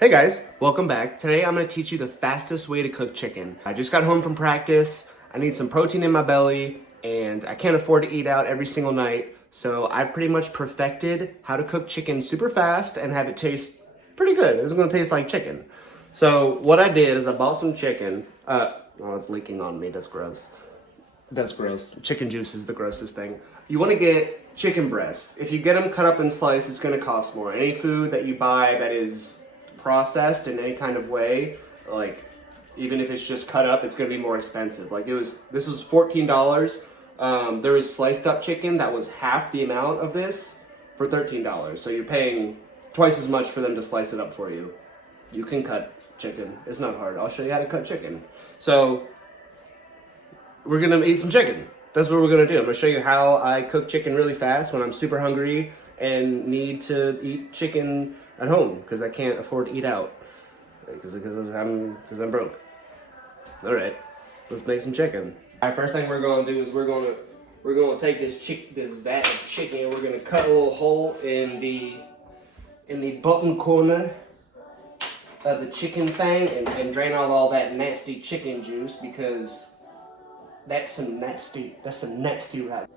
Hey guys, welcome back. Today I'm going to teach you the fastest way to cook chicken. I just got home from practice, I need some protein in my belly, and I can't afford to eat out every single night, so I've pretty much perfected how to cook chicken super fast and have it taste pretty good. It's going to taste like chicken. So what I did is I bought some chicken. Oh, it's leaking on me, that's gross. That's gross. Chicken juice is the grossest thing. You want to get chicken breasts. If you get them cut up in slices, it's going to cost more. Any food that you buy that is processed in any kind of way, like even if it's just cut up, it's going to be more expensive. Like this was $14. There was sliced up chicken that was half the amount of this for $13. So you're paying twice as much for them to slice it up for you. You can cut chicken. It's not hard. I'll show you how to cut chicken. So we're gonna eat some chicken. That's what we're gonna do. I'm gonna show you how I cook chicken really fast when I'm super hungry and need to eat chicken at home because I can't afford to eat out because I'm broke. All right, let's make some chicken. All right, first thing we're gonna do is we're gonna take this vat of chicken and we're gonna cut a little hole in the bottom corner of the chicken thing and drain out all that nasty chicken juice because that's some nasty right.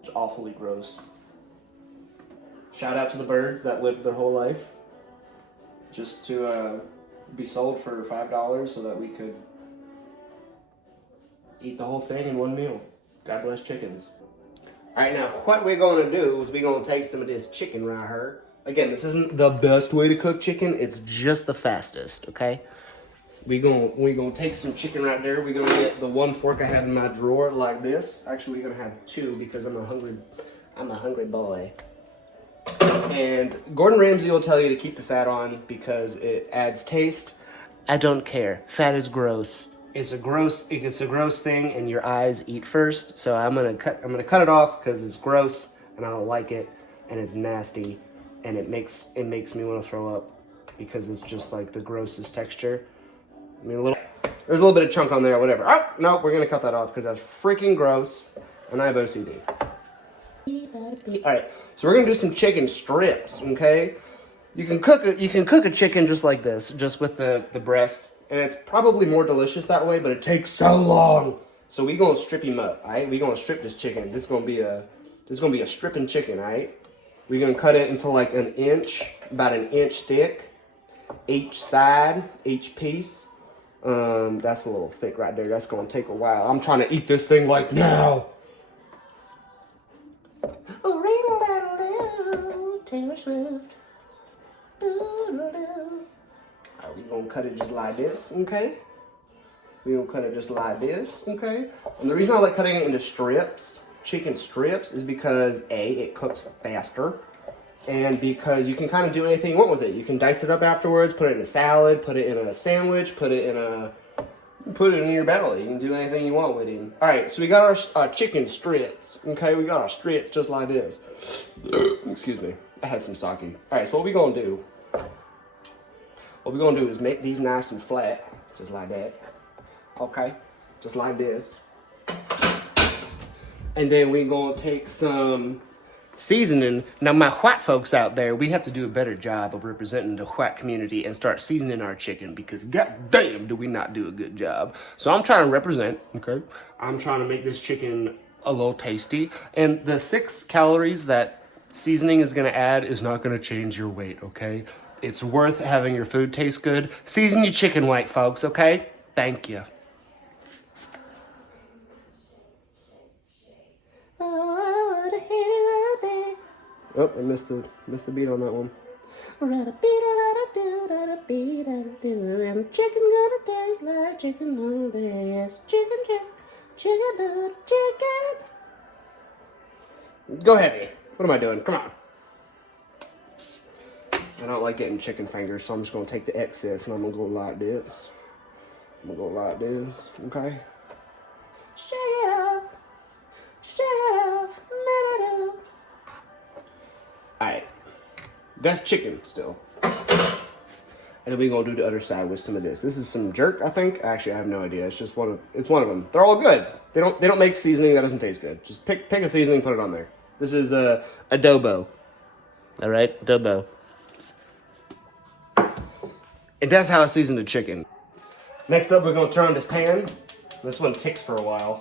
It's awfully gross. Shout out to the birds that lived their whole life just to be sold for $5 so that we could eat the whole thing in one meal. God bless chickens. Alright, now what we're gonna do is we're gonna take some of this chicken right here. Again, this isn't the best way to cook chicken, it's just the fastest, okay? We're gonna take some chicken right there. We're gonna get the one fork I have in my drawer like this. Actually, we're gonna have two because I'm a hungry boy. And Gordon Ramsay will tell you to keep the fat on because it adds taste. I don't care. Fat is gross. It's a gross thing, and your eyes eat first. So I'm gonna cut it off because it's gross and I don't like it, and it's nasty, and it makes me want to throw up because it's just like the grossest texture. I mean, there's a little bit of chunk on there, whatever. Oh, no, we're gonna cut that off because that's freaking gross, and I have OCD. All right, so we're gonna do some chicken strips, okay? You can cook a chicken just like this, just with the breast, and it's probably more delicious that way, but it takes so long. So we gonna strip him up, all right? We gonna strip this chicken. This is gonna be a stripping chicken, all right? We're gonna cut it into like an inch, about an inch thick, each side, each piece. That's a little thick right there. That's gonna take a while. I'm trying to eat this thing like now. Taylor Swift. Alright, we gonna cut it just like this, okay? We gonna cut it just like this, okay? And the reason I like cutting it into strips, chicken strips, is because A, it cooks faster, and because you can kind of do anything you want with it. You can dice it up afterwards, put it in a salad, put it in a sandwich, put it in your belly. You can do anything you want with it. All right, so we got our chicken strips. Okay, we got our strips just like this. Excuse me, I had some sake. All right, so what we gonna do? What we gonna do is make these nice and flat, just like that. Okay, just like this. And then we gonna take some seasoning. Now, my white folks out there, we have to do a better job of representing the white community and start seasoning our chicken because goddamn do we not do a good job. So I'm trying to represent, okay? I'm trying to make this chicken a little tasty. And the 6 calories that seasoning is gonna add is not gonna change your weight, okay? It's worth having your food taste good. Season your chicken, white folks, okay? Thank you. Oh, I missed the beat on that one. And the chicken gonna taste like chicken all day. Yes, chicken. Go ahead, what am I doing? Come on. I don't like getting chicken fingers, so I'm just gonna take the excess and I'm gonna go like this. Okay? Shake it off. Alright, that's chicken still. And then we're gonna do the other side with some of this. This is some jerk, I think. Actually, I have no idea. It's just one of them. They're all good. They don't make seasoning that doesn't taste good. Just pick a seasoning, put it on there. This is adobo. All right, adobo. And that's how I season the chicken. Next up, we're gonna turn on this pan. This one ticks for a while.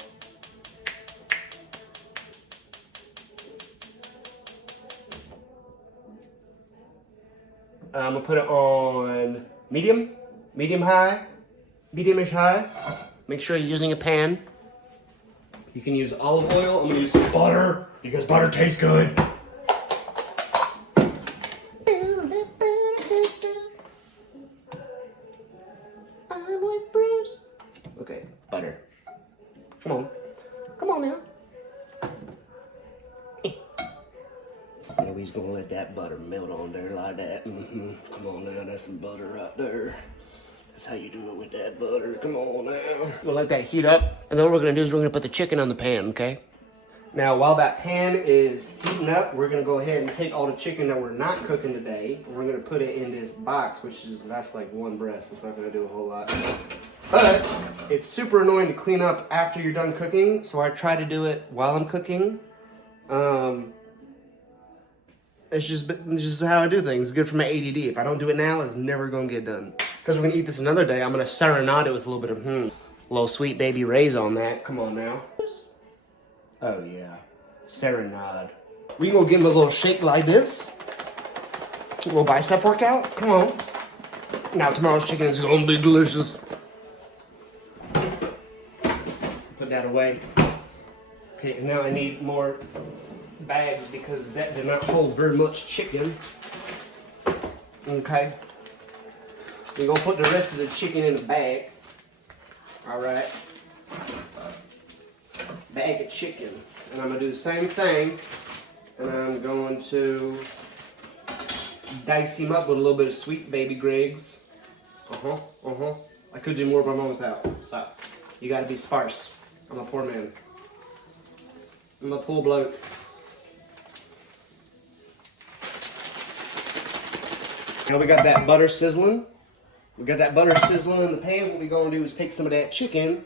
I'm gonna put it on medium high, medium-ish high. Make sure you're using a pan. You can use olive oil. I'm gonna use some butter because butter tastes good. I'm with Bruce. Okay, butter. Come on. Come on now. Yeah, we're just gonna let that butter melt on there like that. Come on now, that's some butter right there. That's how you do it with that butter. Come on now. We'll let that heat up, and then what we're gonna do is we're gonna put the chicken on the pan, okay? Now, while that pan is heating up, we're gonna go ahead and take all the chicken that we're not cooking today, and we're gonna put it in this box, that's like one breast. It's not gonna do a whole lot. But it's super annoying to clean up after you're done cooking, so I try to do it while I'm cooking. It's just how I do things. It's good for my ADD. If I don't do it now, it's never gonna get done. Because we're gonna eat this another day, I'm gonna serenade it with a little bit of little Sweet Baby Ray's on that. Come on now. Oh yeah, serenade. We gonna give him a little shake like this. A little bicep workout. Come on. Now tomorrow's chicken is gonna be delicious. Put that away. Okay, and now I need more bags because that did not hold very much chicken. Okay. We're gonna put the rest of the chicken in the bag. Alright. Bag of chicken. And I'm gonna do the same thing. And I'm going to dice him up with a little bit of Sweet Baby Greggs. I could do more, but I'm almost out. So, you gotta be sparse. I'm a poor man. I'm a poor bloke. Now we got that butter sizzling. We got that butter sizzling in the pan. What we're gonna do is take some of that chicken,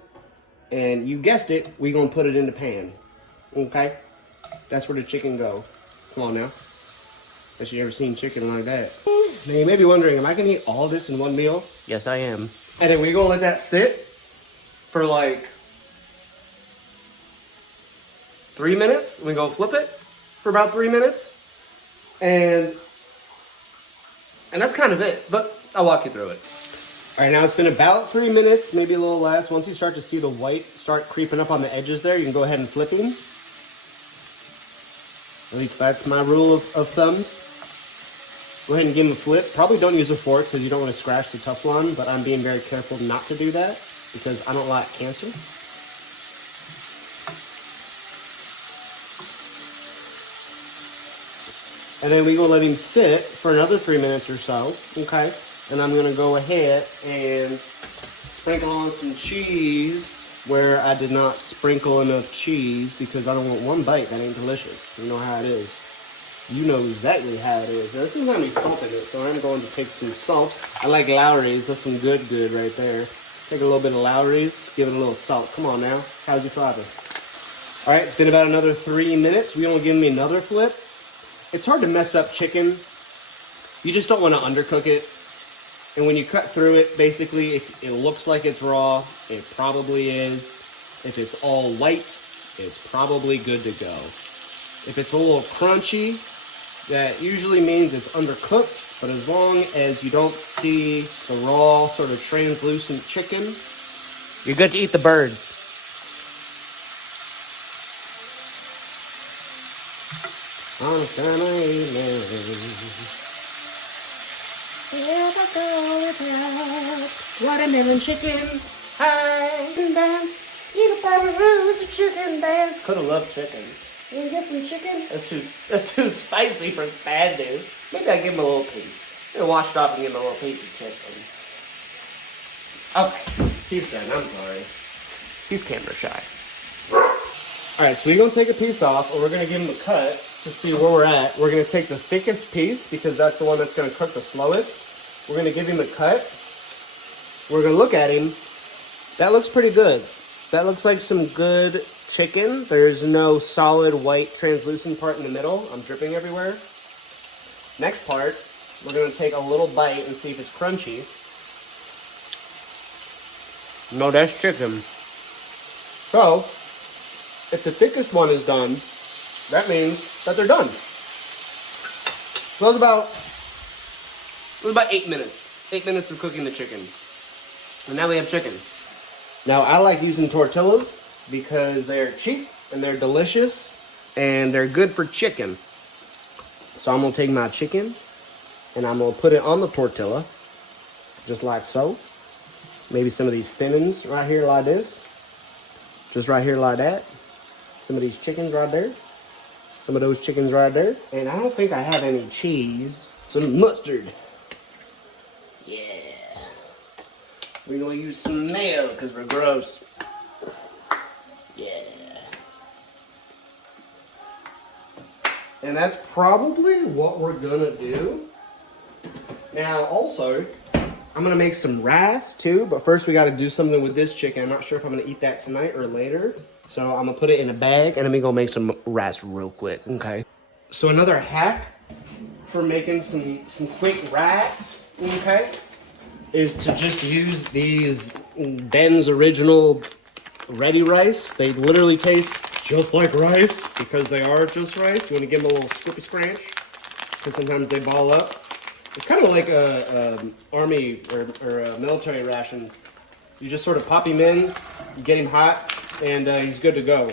and you guessed it, we're gonna put it in the pan. Okay? That's where the chicken go. Come on now. Have you ever seen chicken like that? Now you may be wondering, am I gonna eat all this in one meal? Yes, I am. And then we're gonna let that sit for like 3 minutes. We're gonna flip it for about 3 minutes. And that's kind of it, but I'll walk you through it. All right, now it's been about 3 minutes, maybe a little less. Once you start to see the white start creeping up on the edges there, you can go ahead and flip him. At least that's my rule of thumbs. Go ahead and give him a flip. Probably don't use a fork because you don't want to scratch the Teflon, but I'm being very careful not to do that because I don't like cancer. And then we're going to let him sit for another 3 minutes or so, okay? And I'm going to go ahead and sprinkle on some cheese where I did not sprinkle enough cheese because I don't want one bite. That ain't delicious. You know how it is. You know exactly how it is. Now, this is going to be salt in it, so I'm going to take some salt. I like Lowry's. That's some good right there. Take a little bit of Lowry's, give it a little salt. Come on now. How's your father? All right, it's been about another 3 minutes. We're going to give me another flip. It's hard to mess up chicken. You just don't want to undercook it. And when you cut through it, basically, if it looks like it's raw, it probably is. If it's all white, it's probably good to go. If it's a little crunchy, that usually means it's undercooked. But as long as you don't see the raw, sort of translucent chicken, you're good to eat the bird. On a summer evening, here I go without watermelon chicken, high and dance, eat a bottle of rose, a chicken dance. Coulda loved chicken. You get some chicken? That's too spicy for bad dude. Maybe I give him a little piece. Maybe wash it off and give him a little piece of chicken. Okay, he's done. I'm sorry. He's camera shy. All right, so we're gonna take a piece off, and we're gonna give him a cut to see where we're at. We're gonna take the thickest piece because that's the one that's gonna cook the slowest. We're gonna give him a cut. We're gonna look at him. That looks pretty good. That looks like some good chicken. There's no solid white translucent part in the middle. I'm dripping everywhere. Next part, we're gonna take a little bite and see if it's crunchy. No, that's chicken. So, if the thickest one is done, that means that they're done. So it was about 8 minutes. 8 minutes of cooking the chicken. And now we have chicken. Now I like using tortillas because they're cheap and they're delicious and they're good for chicken. So I'm gonna take my chicken and I'm gonna put it on the tortilla, just like so. Maybe some of these thinnings right here like this. Just right here like that. Some of these chickens right there. Some of those chickens right there. And I don't think I have any cheese. Some mustard. Yeah. We're gonna use some mayo because we're gross. Yeah. And that's probably what we're gonna do. Now also, I'm gonna make some rice too, but first we gotta do something with this chicken. I'm not sure if I'm gonna eat that tonight or later. So I'm gonna put it in a bag and then we're gonna make some rice real quick, okay? So another hack for making some quick rice, okay, is to just use these Ben's Original Ready Rice. They literally taste just like rice because they are just rice. You wanna give them a little scrippy scratch because sometimes they ball up. It's kind of like army or military rations. You just sort of pop him in, you get him hot, and he's good to go.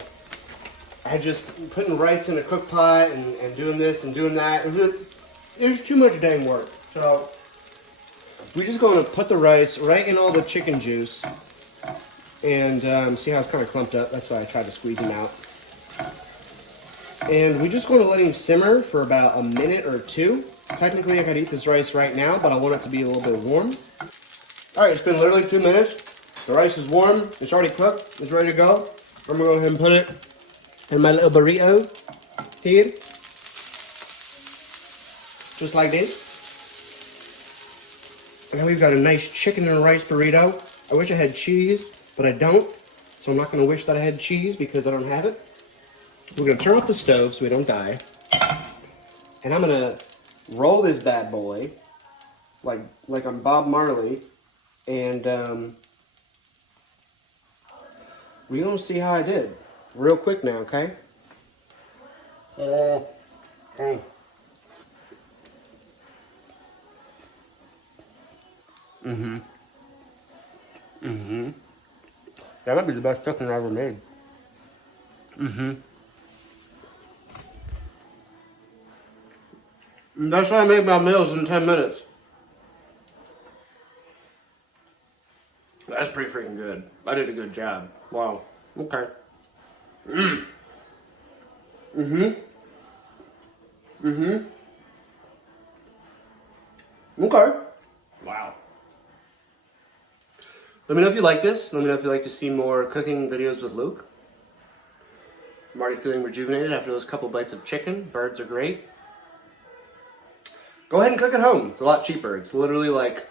I just putting rice in a cook pot and doing this and doing that. It was too much dang work. So we're just going to put the rice right in all the chicken juice and see how it's kind of clumped up. That's why I tried to squeeze him out. And we're just going to let him simmer for about a minute or two. Technically, I could eat this rice right now, but I want it to be a little bit warm. All right, it's been literally 2 minutes. The rice is warm. It's already cooked. It's ready to go. I'm going to go ahead and put it in my little burrito here. Just like this. And now we've got a nice chicken and rice burrito. I wish I had cheese, but I don't. So I'm not going to wish that I had cheese because I don't have it. We're going to turn off the stove so we don't die. And I'm going to roll this bad boy like I'm Bob Marley. And we're going to see how I did. Real quick now, okay? That might be the best chicken I ever made. And that's how I make my meals in 10 minutes. That's pretty freaking good. I did a good job. Wow. Okay. Okay. Wow. Let me know if you like this. Let me know if you'd like to see more cooking videos with Luke. I'm already feeling rejuvenated after those couple bites of chicken. Birds are great. Go ahead and cook at home. It's a lot cheaper. It's literally like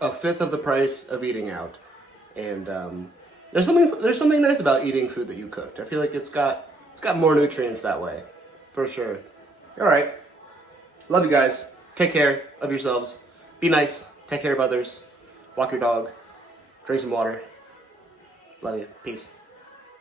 a fifth of the price of eating out. And there's something nice about eating food that you cooked. I feel like it's got more nutrients that way, for sure. All right. Love you guys. Take care of yourselves. Be nice. Take care of others. Walk your dog. Drink some water. Love you. Peace.